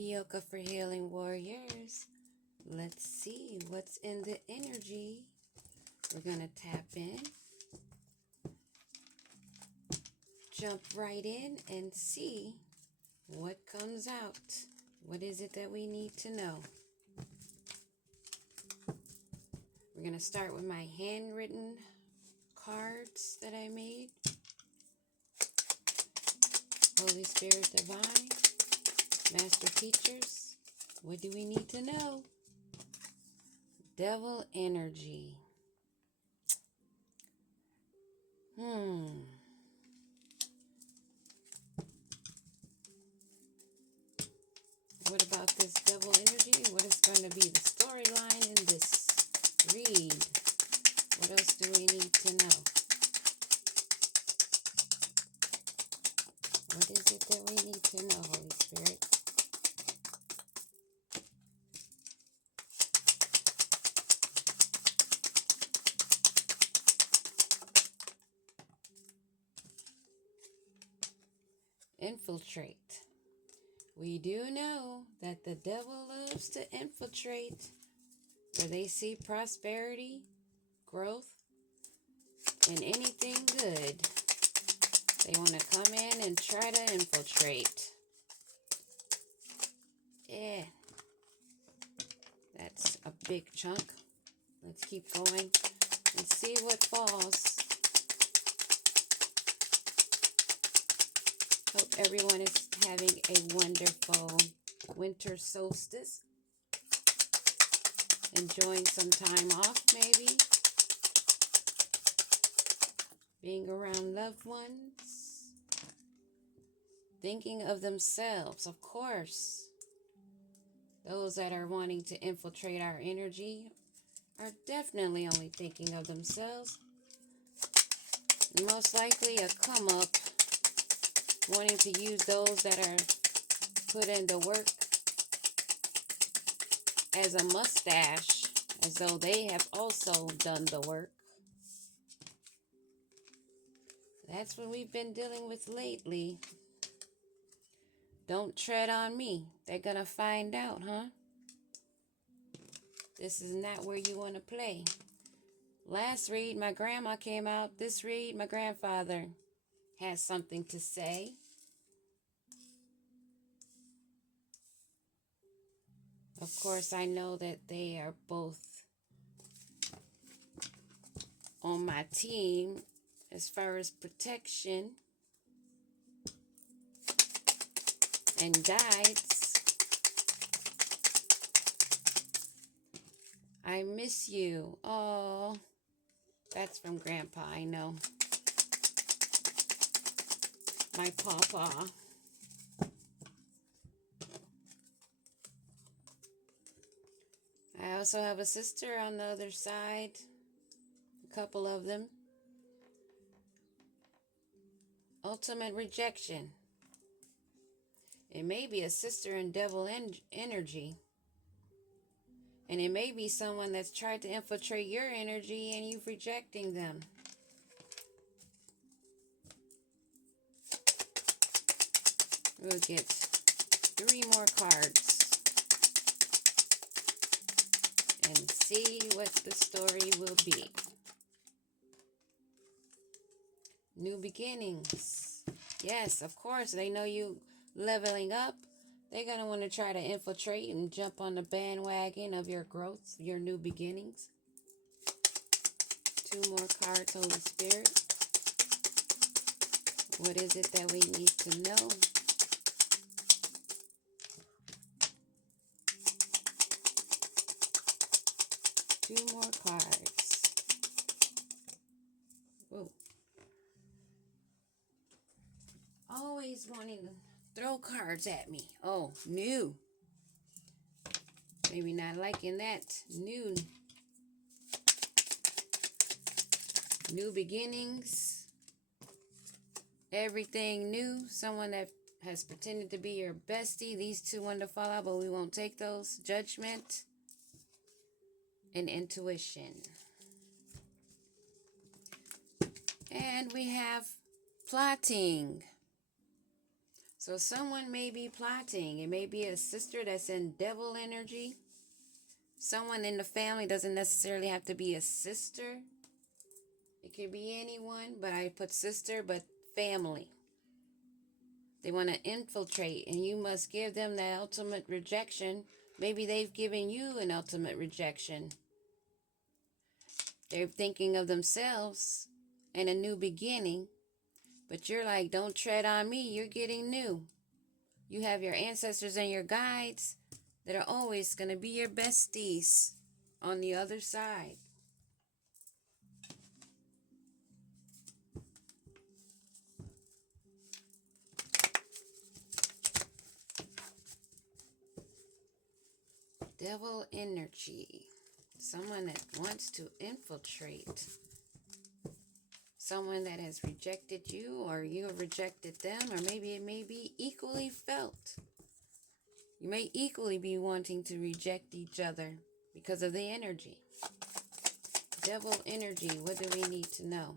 Yoga for Healing Warriors. Let's see what's in the energy. We're going to tap in, jump right in, and see what comes out. What is it that we need to know? We're going to start with my handwritten cards that I made. Holy Spirit Divine, Master Teachers, what do we need to know? Devil energy. What about this devil energy? What is going to be the storyline in this read? What else do we need to know? What is it that we need to know, Holy Spirit? Infiltrate. We do know that the devil loves to infiltrate where they see prosperity, growth, and anything good. They want to come in and try to infiltrate. Yeah, that's a big chunk. Let's keep going and see what falls. Hope everyone is having a wonderful winter solstice. Enjoying some time off, maybe. Being around loved ones. Thinking of themselves, of course. Those that are wanting to infiltrate our energy are definitely only thinking of themselves. Most likely a come up, wanting to use those that are put into work as a mustache, as though they have also done the work. That's what we've been dealing with lately. Don't tread on me. They're gonna find out, huh? This is not where you want to play. Last read, my grandma came out. This read, my grandfather has something to say. Of course, I know that they are both on my team as far as protection and guides. I miss you. Oh, that's from Grandpa, I know. My papa. I also have a sister on the other side. A couple of them. Ultimate rejection. It may be a sister in devil energy. And it may be someone that's tried to infiltrate your energy and you've rejecting them. We'll get 3 more cards and see what the story will be. New beginnings. Yes, of course, they know you leveling up. They're going to want to try to infiltrate and jump on the bandwagon of your growth, your new beginnings. 2 more cards, Holy Spirit. What is it that we need to know? Two more cards. Whoa. Always wanting to throw cards at me. Oh, new. Maybe not liking that. New. New beginnings. Everything new. Someone that has pretended to be your bestie. These 2 want to fall out, but we won't take those. Judgment and intuition. And we have plotting. So someone may be plotting. It may be a sister that's in devil energy. Someone in the family doesn't necessarily have to be a sister. It could be anyone, but I put sister, but family. They want to infiltrate, and you must give them that ultimate rejection. Maybe they've given you an ultimate rejection. They're thinking of themselves and a new beginning, but you're like, don't tread on me. You're getting new. You have your ancestors and your guides that are always going to be your besties on the other side. Devil energy. Someone that wants to infiltrate. Someone that has rejected you, or you have rejected them, or maybe it may be equally felt. You may equally be wanting to reject each other because of the energy. Devil energy, what do we need to know?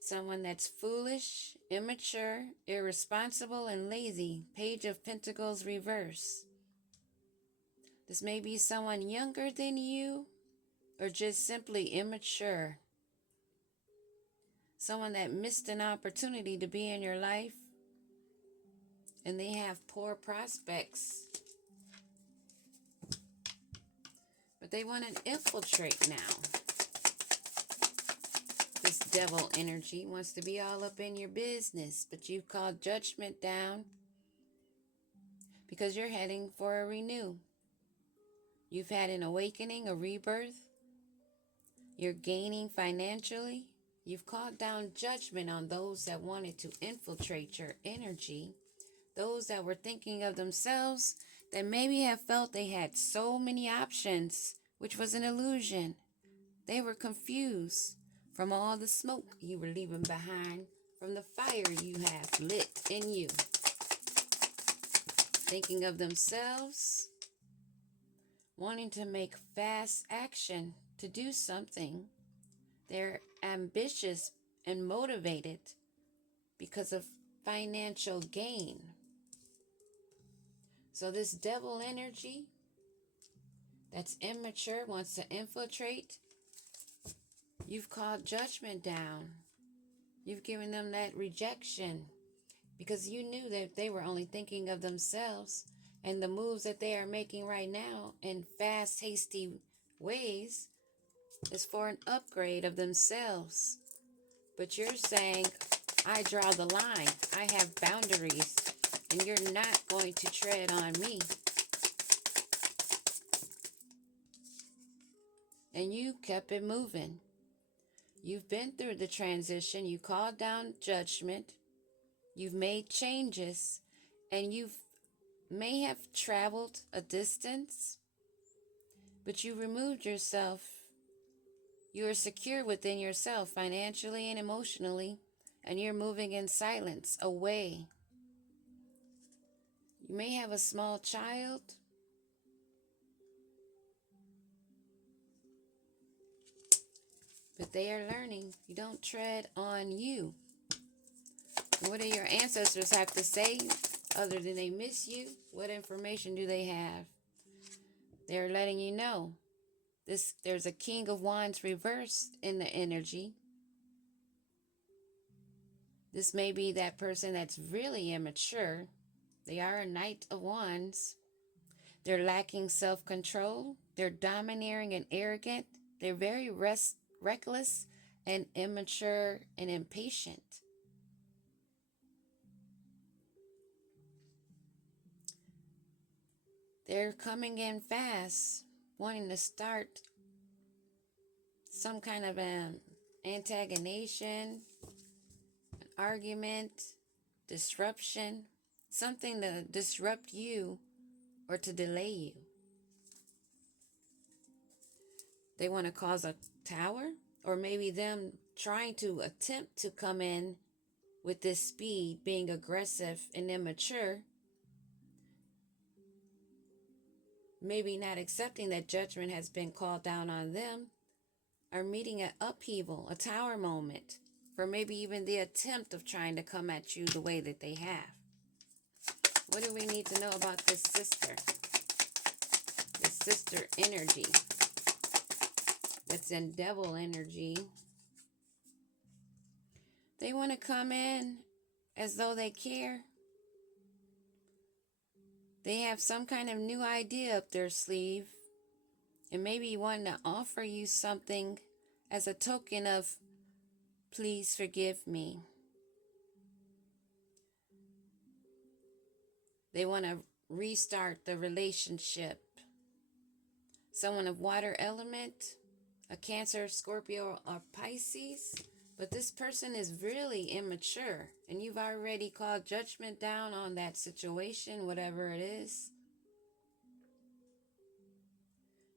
Someone that's foolish, immature, irresponsible, and lazy. Page of Pentacles reverse. This may be someone younger than you, or just simply immature. Someone that missed an opportunity to be in your life, and they have poor prospects. But they want to infiltrate now. This devil energy wants to be all up in your business, but you've called judgment down because you're heading for a renew. You've had an awakening, a rebirth. You're gaining financially. You've called down judgment on those that wanted to infiltrate your energy. Those that were thinking of themselves, that maybe have felt they had so many options, which was an illusion. They were confused from all the smoke you were leaving behind, from the fire you have lit in you. Thinking of themselves, wanting to make fast action to do something. They're ambitious and motivated because of financial gain. So this devil energy that's immature, wants to infiltrate, you've called judgment down. You've given them that rejection because you knew that they were only thinking of themselves, and the moves that they are making right now in fast, hasty ways is for an upgrade of themselves. But you're saying, I draw the line. I have boundaries, and you're not going to tread on me. And you kept it moving. You've been through the transition. You called down judgment. You've made changes, and you may have traveled a distance, but you removed yourself. You are secure within yourself financially and emotionally, and you're moving in silence away. You may have a small child, but they are learning. You don't tread on you. What do your ancestors have to say other than they miss you? What information do they have? They're letting you know. There's a King of Wands reversed in the energy. This may be that person that's really immature. They are a Knight of Wands. They're lacking self-control. They're domineering and arrogant. They're very reckless and immature and impatient. They're coming in fast, wanting to start some kind of an antagonization, an argument, disruption, something to disrupt you or to delay you. They want to cause a tower, or maybe them trying to attempt to come in with this speed, being aggressive and immature, maybe not accepting that judgment has been called down on them, are meeting an upheaval, a tower moment for maybe even the attempt of trying to come at you the way that they have. What do we need to know about this sister? This sister energy. That's in devil energy. They want to come in as though they care. They have some kind of new idea up their sleeve and maybe want to offer you something as a token of, please forgive me. They want to restart the relationship. Someone of water element, a Cancer, Scorpio, or Pisces. But this person is really immature, and you've already called judgment down on that situation, whatever it is.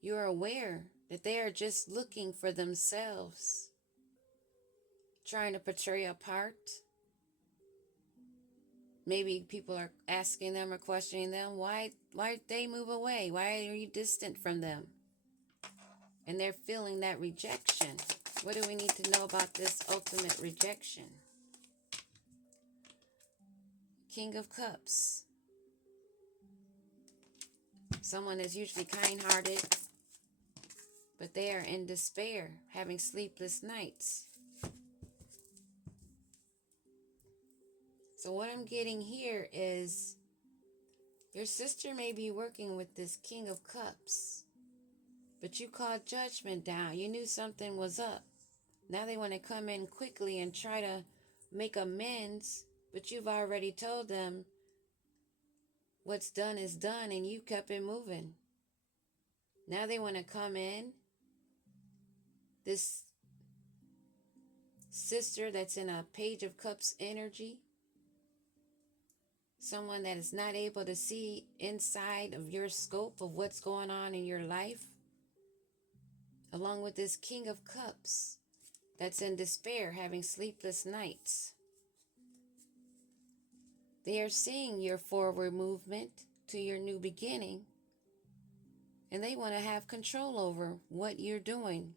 You are aware that they are just looking for themselves, trying to portray a part. Maybe people are asking them or questioning them, why did they move away? Why are you distant from them? And they're feeling that rejection. What do we need to know about this ultimate rejection? King of Cups. Someone is usually kind-hearted, but they are in despair, having sleepless nights. So what I'm getting here is your sister may be working with this King of Cups, but you called judgment down. You knew something was up. Now they want to come in quickly and try to make amends, but you've already told them what's done is done and you kept it moving. Now they want to come in. This sister that's in a Page of Cups energy, someone that is not able to see inside of your scope of what's going on in your life, along with this King of Cups that's in despair, having sleepless nights. They are seeing your forward movement to your new beginning, and they want to have control over what you're doing.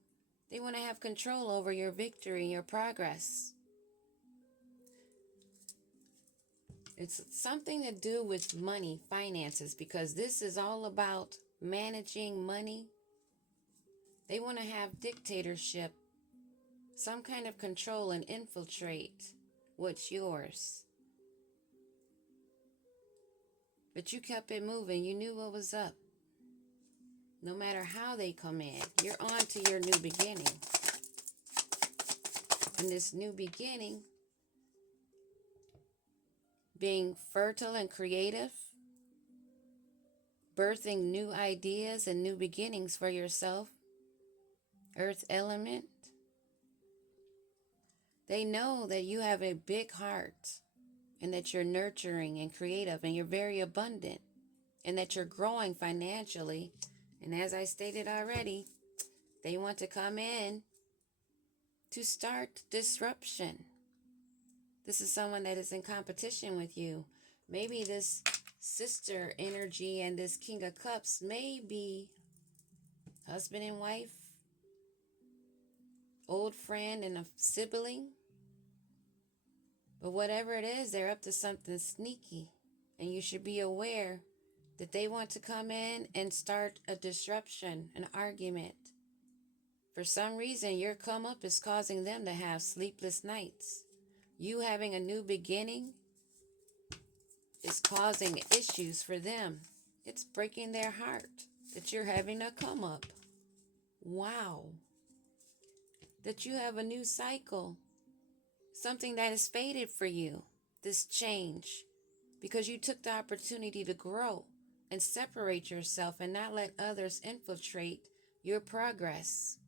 They want to have control over your victory, your progress. It's something to do with money, finances, because this is all about managing money. They want to have dictatorship, some kind of control, and infiltrate what's yours. But you kept it moving. You knew what was up. No matter how they come in, you're on to your new beginning. And this new beginning, being fertile and creative, birthing new ideas and new beginnings for yourself, earth element. They know that you have a big heart and that you're nurturing and creative and you're very abundant and that you're growing financially. And as I stated already, they want to come in to start disruption. This is someone that is in competition with you. Maybe this sister energy and this King of Cups may be husband and wife, old friend and a sibling. But whatever it is, they're up to something sneaky. And you should be aware that they want to come in and start a disruption, an argument. For some reason, your come up is causing them to have sleepless nights. You having a new beginning is causing issues for them. It's breaking their heart that you're having a come up. Wow. That you have a new cycle. Something that is fated for you. This change. Because you took the opportunity to grow and separate yourself and not let others infiltrate your progress.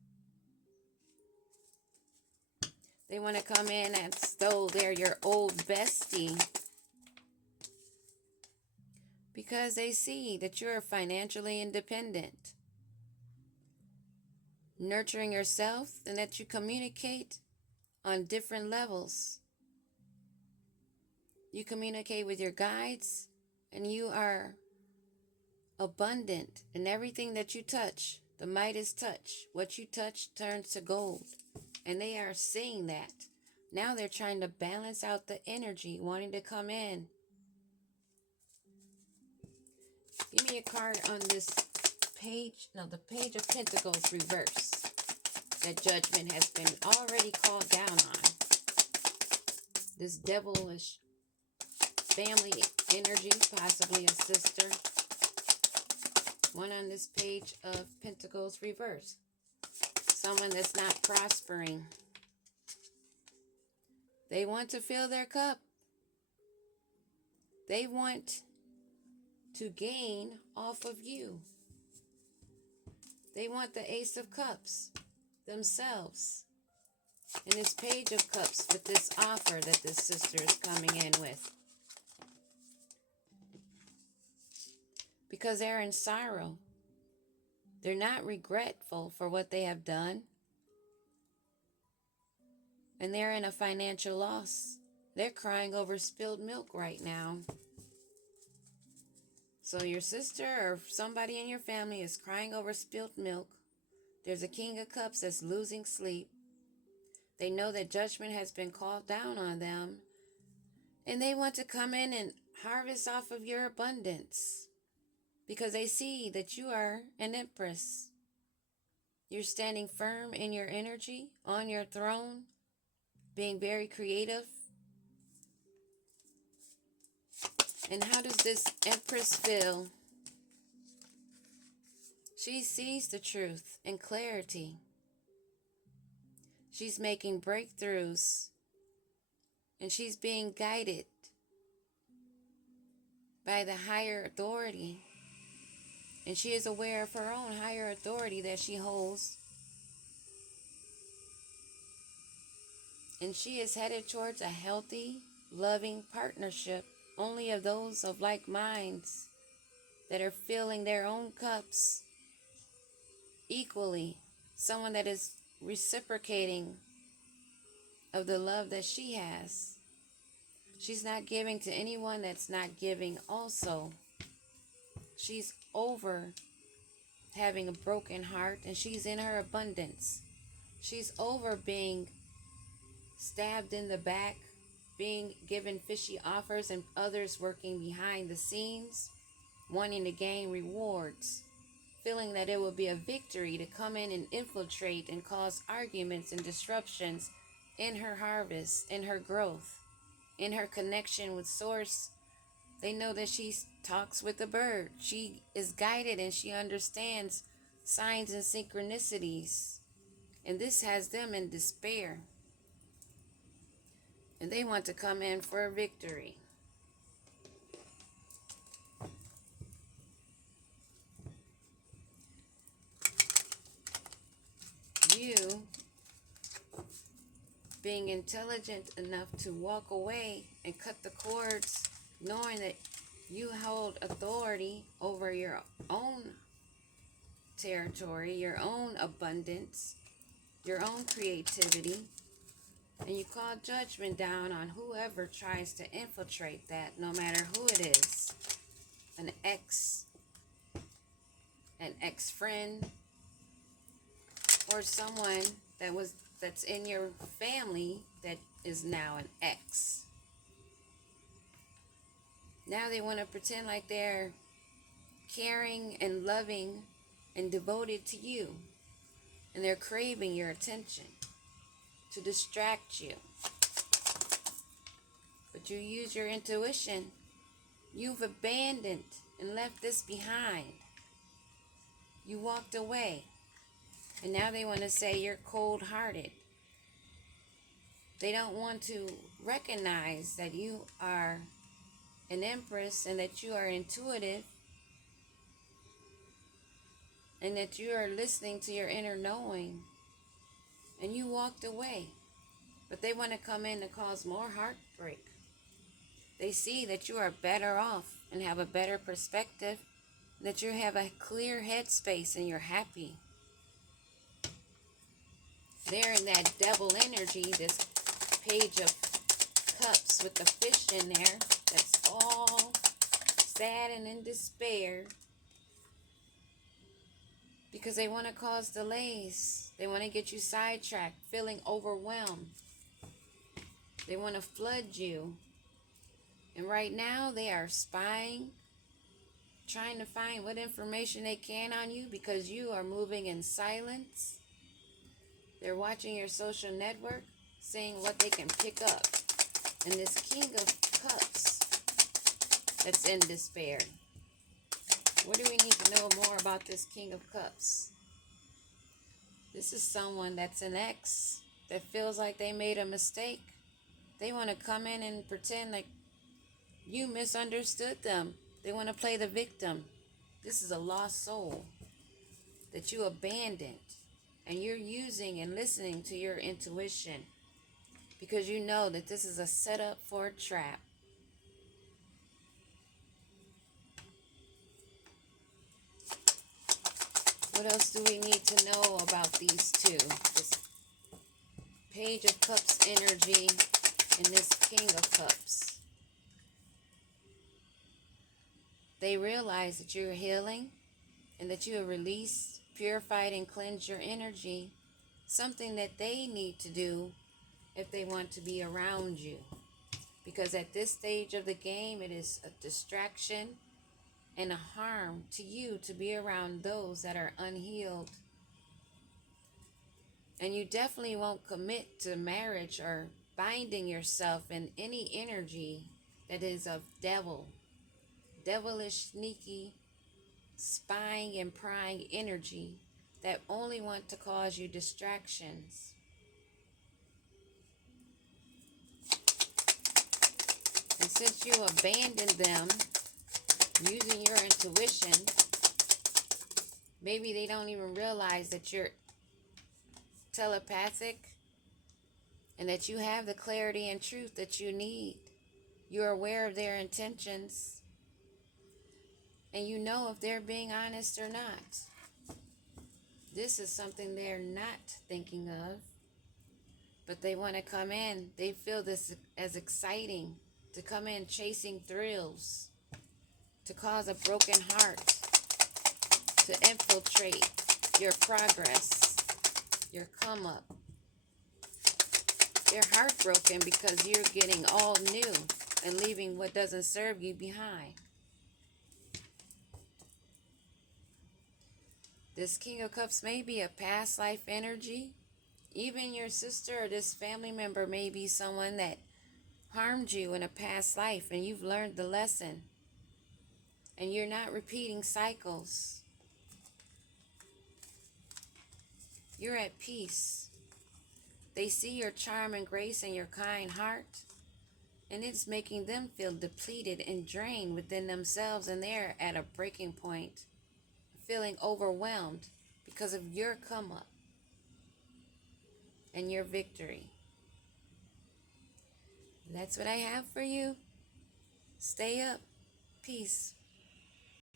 They want to come in as though they're your old bestie because they see that you're financially independent, nurturing yourself, and that you communicate on different levels. You communicate with your guides, and you are abundant in everything that you touch. The Midas touch. What you touch turns to gold. And they are seeing that. Now they're trying to balance out the energy, wanting to come in. Give me a card on this page. No, the Page of Pentacles reverse. That judgment has been already called down on. This devilish family energy, possibly a sister. One on this Page of Pentacles reverse. Someone that's not prospering. They want to fill their cup. They want to gain off of you. They want the Ace of Cups themselves. And this Page of Cups with this offer that this sister is coming in with. Because they're in sorrow. They're not regretful for what they have done. And they're in a financial loss. They're crying over spilled milk right now. So your sister or somebody in your family is crying over spilled milk. There's a King of Cups that's losing sleep. They know that judgment has been called down on them. And they want to come in and harvest off of your abundance. Because they see that you are an empress. You're standing firm in your energy, on your throne, being very creative. And how does this empress feel? She sees the truth and clarity. She's making breakthroughs. And she's being guided by the higher authority. And she is aware of her own higher authority that she holds. And she is headed towards a healthy, loving partnership, only of those of like minds that are filling their own cups equally. Someone that is reciprocating of the love that she has. She's not giving to anyone that's not giving also. She's over having a broken heart, and she's in her abundance. She's over being stabbed in the back, being given fishy offers, and others working behind the scenes, wanting to gain rewards, feeling that it will be a victory to come in and infiltrate and cause arguments and disruptions in her harvest, in her growth, in her connection with Source. They know that she talks with the bird. She is guided and she understands signs and synchronicities. And this has them in despair. And they want to come in for a victory. You, being intelligent enough to walk away and cut the cords, knowing that you hold authority over your own territory, your own abundance, your own creativity, and you call judgment down on whoever tries to infiltrate that, no matter who it is. An ex-friend, or someone that's in your family that is now an ex. Now they want to pretend like they're caring and loving and devoted to you. And they're craving your attention to distract you. But you use your intuition. You've abandoned and left this behind. You walked away. And now they want to say you're cold-hearted. They don't want to recognize that you are an empress and that you are intuitive and that you are listening to your inner knowing. And you walked away. But they want to come in to cause more heartbreak. They see that you are better off and have a better perspective, that you have a clear headspace and you're happy. They're in that devil energy, this Page of Cups with the fish in there, that's all sad and in despair because they want to cause delays. They want to get you sidetracked, feeling overwhelmed. They want to flood you. And right now they are spying, trying to find what information they can on you because you are moving in silence. They're watching your social network, seeing what they can pick up. And this King of Cups that's in despair. What do we need to know more about this King of Cups? This is someone that's an ex that feels like they made a mistake. They want to come in and pretend like you misunderstood them. They want to play the victim. This is a lost soul that you abandoned. And you're using and listening to your intuition because you know that this is a setup for a trap. What else do we need to know about these two? This Page of Cups energy and this King of Cups. They realize that you're healing and that you have released, purified, and cleansed your energy. Something that they need to do if they want to be around you. Because at this stage of the game, it is a distraction and a harm to you to be around those that are unhealed. And you definitely won't commit to marriage or binding yourself in any energy that is of devilish, sneaky, spying and prying energy that only want to cause you distractions. And since you abandoned them using your intuition, maybe they don't even realize that you're telepathic and that you have the clarity and truth that you need. You're aware of their intentions and you know if they're being honest or not. This is something they're not thinking of, but they want to come in. They feel this as exciting, to come in chasing thrills, to cause a broken heart, to infiltrate your progress, your come up. They're heartbroken because you're getting all new and leaving what doesn't serve you behind. This King of Cups may be a past life energy. Even your sister or this family member may be someone that harmed you in a past life and you've learned the lesson. And you're not repeating cycles. You're at peace. They see your charm and grace and your kind heart. And it's making them feel depleted and drained within themselves. And they're at a breaking point, feeling overwhelmed because of your come up and your victory. That's what I have for you. Stay up. Peace.